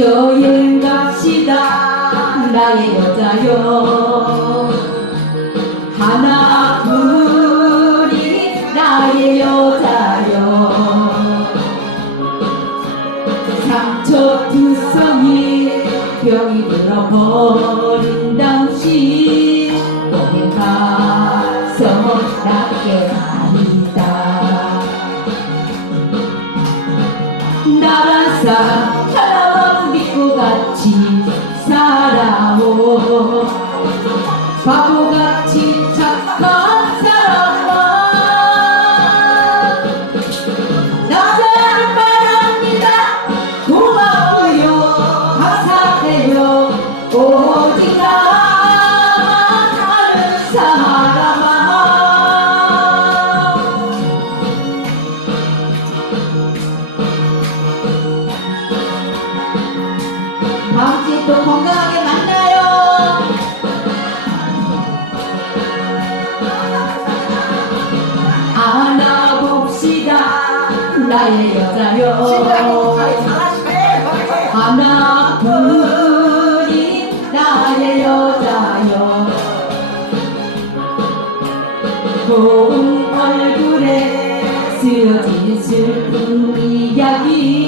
여행 갑시다. 나의 여자여. 하나뿐이 나의 여자여. 상처투성이 병이 들어버린 당신 여행 가서 낫게 아니다. 나란 사 바보같이 착한 사람아. 나를 바랍니다. 고마워요. 감사해요. 오직 나만 아는 사람아. 또 건강하 나의 여자여 하나뿐인 나의 여자여 고운 얼굴에 쓰여진 슬픈 이야기